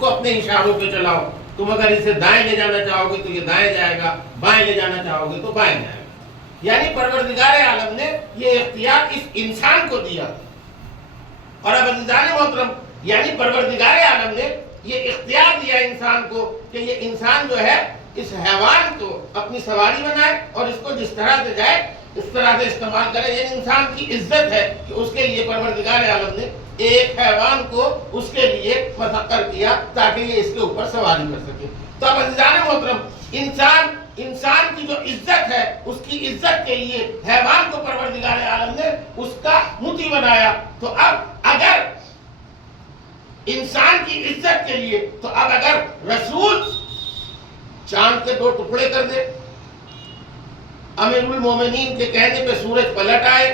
کو اپنے اشاروں پہ چلاؤ. تم اگر اسے دائیں لے جانا چاہو گے تو یہ دائیں جائے گا, بائیں لے جانا چاہو گے تو بائیں جائے گا. یعنی پروردگار عالم نے یہ اختیار اس انسان کو دیا. اور اب عزیزان محترم, یعنی پروردگار عالم نے یہ اختیار دیا انسان کو کہ یہ انسان جو ہے اس حیوان کو اپنی سواری بنائے اور اس کو جس طرح سے جائے اس طرح سے استعمال کرے. یہ انسان کی عزت ہے کہ اس کے لیے پروردگار عالم نے ایک حیوان کو اس کے لیے مسخر کیا تاکہ یہ اس کے اوپر سواری کر سکے. تو اب عزیزان محترم, انسان کی جو عزت ہے اس کی عزت کے لیے حیوان کو پروردگار عالم نے اس کا مطیع بنایا. تو اب اگر انسان کی عزت کے لیے, تو اب اگر رسول چاند کے 2 ٹکڑے کر دے, امیر المومنین کے کہنے پہ سورج پلٹ آئے,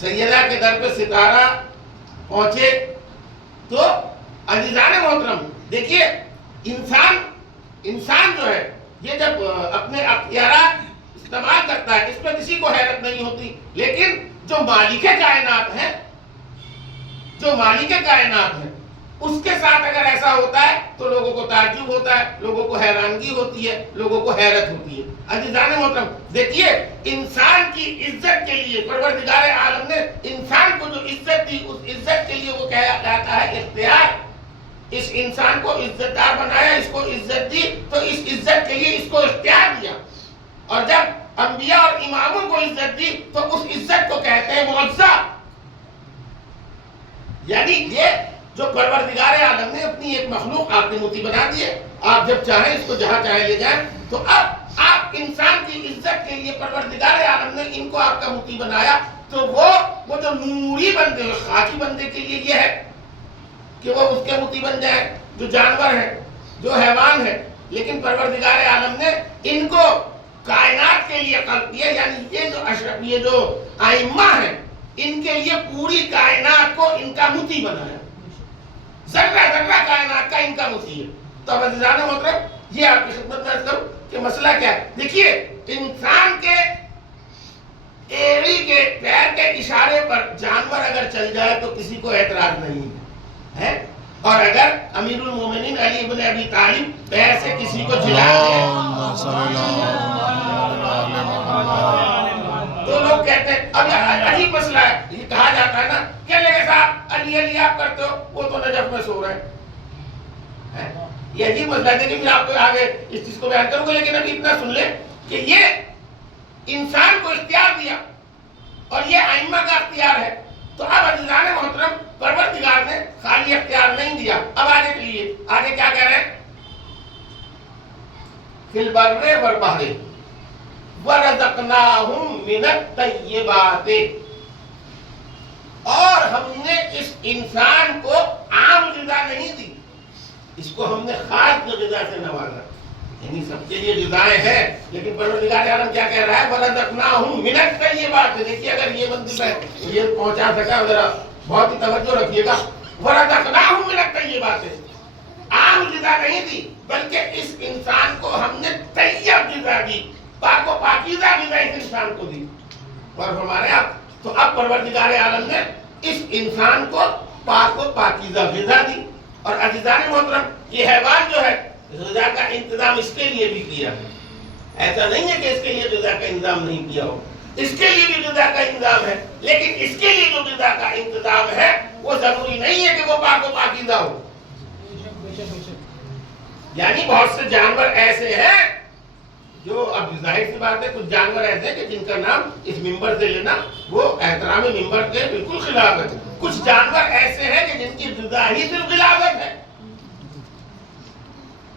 سیدہ کے در پہ ستارہ پہنچے, تو عزیزان محترم دیکھیے انسان جو ہے یہ جب اپنے اختیارات استعمال کرتا ہے اس پہ کسی کو حیرت نہیں ہوتی. لیکن جو مالک کائنات ہیں اس کے ساتھ اگر ایسا ہوتا ہے تو لوگوں کو تعجب ہوتا ہے, لوگوں کو حیرانگی ہوتی ہے, لوگوں کو حیرت ہوتی ہے. عزیزان محترم دیکھیے انسان کی عزت کے لیے پروردگار عالم نے انسان کو جو عزت دی اس عزت کے لیے وہ کہا جاتا ہے اختیار. اس انسان کو عزت دار بنایا, اس کو عزت دی, تو اس عزت کے لیے اس کو اختیار دیا. اور جب انبیاء اور اماموں کو عزت دی تو اس عزت کو کہتے ہیں معزہ. یعنی یہ جو پروردگار عالم نے اپنی ایک مخلوق آپ کے مطیع بنا دیے, آپ جب چاہیں اس کو جہاں چاہے لے جائیں. تو اب آپ انسان کی عزت کے لیے پروردگار عالم نے ان کو آپ کا مطیع بنایا. تو وہ جو نوری بندے, خاکی بندے کے لیے یہ ہے کہ وہ اس کے مطیع بن جائیں, جو جانور ہیں, جو حیوان ہیں. لیکن پروردگار عالم نے ان کو کائنات کے لیے خلق کیا. یعنی یہ جو ائمہ ہیں ان کے لیے پوری کائنات کو ان کا مطیع بنایا, ذرہ ذرہ کائنات کا ان کا مطیع ہے. تو اب عزیزان محترم یہ آپ کی خدمت میں عرض کروں کہ مسئلہ کیا ہے. دیکھیے انسان کے ایڑی کے پیر کے اشارے پر جانور اگر چل جائے تو کسی کو اعتراض نہیں ہے, اور اگر امیر المومنین علی ابن ابی طالب پیر سے کسی کو جلا دے تو لوگ کہتے ہیں اب عجیب مسئلہ ہے. یہ کہا جاتا ہے نا کہ لے صاحب علی آپ کرتے ہو, وہ تو نجف میں سو رہے ہیں. یہ عجیب مسئلہ ہے. لیکن آپ کو آگے اس چیز کو بیان کروں گا, لیکن ابھی اتنا سن لیں کہ یہ انسان کو اختیار دیا اور یہ ائمہ کا اختیار ہے. تو اب عزیزان محترم پروردگار نے خالی اختیار نہیں دیا, اب آگے کے لیے آگے کیا کہہ رہے ہیں, فی البر والبحر وَرَزَقْنَاهُمْ مِنَ الطَّيِّبَاتِ, اور ہم نے اس انسان کو عام غذا نہیں دی, اس کو ہم نے خاص غذا سے نوازا. یعنی سب کے لیے غذائیں ہیں, لیکن پروردگار عالم کیا کہہ رہا ہے, وَرَزَقْنَاهُمْ مِنَ الطَّيِّبَاتِ. دیکھیے اگر یہ بندی میں یہ پہنچا سکا, ذرا بہت ہی توجہ رکھیے گا. وَرَزَقْنَاهُمْ مِنَ الطَّيِّبَاتِ, عام غذا نہیں دی بلکہ اس انسان کو ہم نے طیب غذا دی, پاک و پاکیزہ غذا اس انسان کو دی. اور ہمارے آپ تو اب پروردگار عالم نے اس انسان کو پاک و پاکیزہ غذا دی. اور عزیزان محترم یہ حیوان جو ہے غذا کا انتظام اس کے لیے بھی کیا. ایسا نہیں ہے کہ اس کے لیے غذا کا انتظام نہیں کیا ہو, اس کے لیے بھی غذا کا انتظام ہے. لیکن اس کے لیے جو غذا کا انتظام ہے وہ ضروری نہیں ہے کہ وہ پاک و پاکیزہ ہو. یعنی بہت سے جانور ایسے ہیں جو, اب ظاہر سی بات ہے, کچھ جانور ایسے ہیں کہ جن کا نام اس ممبر سے لینا وہ احترام ممبر کے بالکل خلاف ہے. کچھ جانور ایسے ہیں کہ جن کی غذا ہی صرف غلاظت ہے,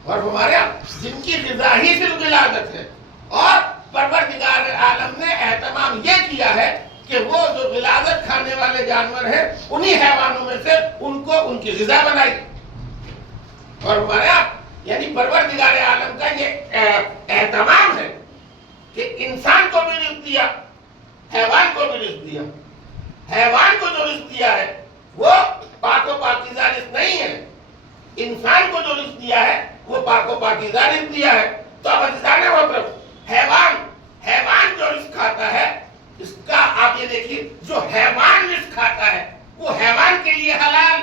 اور ہمارے جن کی غذا ہی صرف غلاظت ہے. اور پروردگار عالم نے اہتمام یہ کیا ہے کہ وہ جو غلاظت کھانے والے جانور ہیں انہی حیوانوں میں سے ان کو ان کی غذا بنائی. اور ہمارے یعنی پروردگار عالم کا یہ اہتمام ہے کہ انسان کو بھی رزق دیا, حیوان کو بھی رزق دیا. حیوان کو جو رزق دیا ہے وہ پاک و پاکیزہ رزق نہیں ہے, انسان کو جو رزق دیا ہے وہ پاک و پاکیزہ رزق دیا ہے. تو اب عزیزان محترم حیوان جو رزق کھاتا ہے اس کا آپ یہ دیکھیے, جو حیوان رزق کھاتا ہے وہ حیوان کے لیے حلال,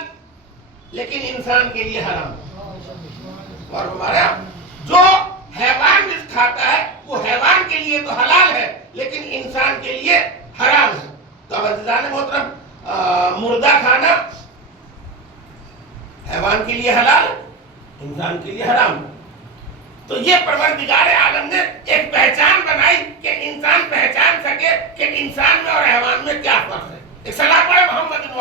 لیکن انسان کے لیے حرام ہے۔ اور ہمارا جو حیوان رزق کھاتا ہے وہ حیوان کے لیے تو حلال ہے لیکن انسان کے لیے حرام ہے۔ تو اب عزیزان محترم، مردہ کھانا حیوان کے لیے حلال ہے، انسان کے لیے حرام ہے۔ تو یہ پروردگار عالم نے ایک پہچان بنائی کہ انسان پہچان سکے کہ انسان میں اور حیوان میں کیا فرق ہے۔ ایک سلام پڑھے محمد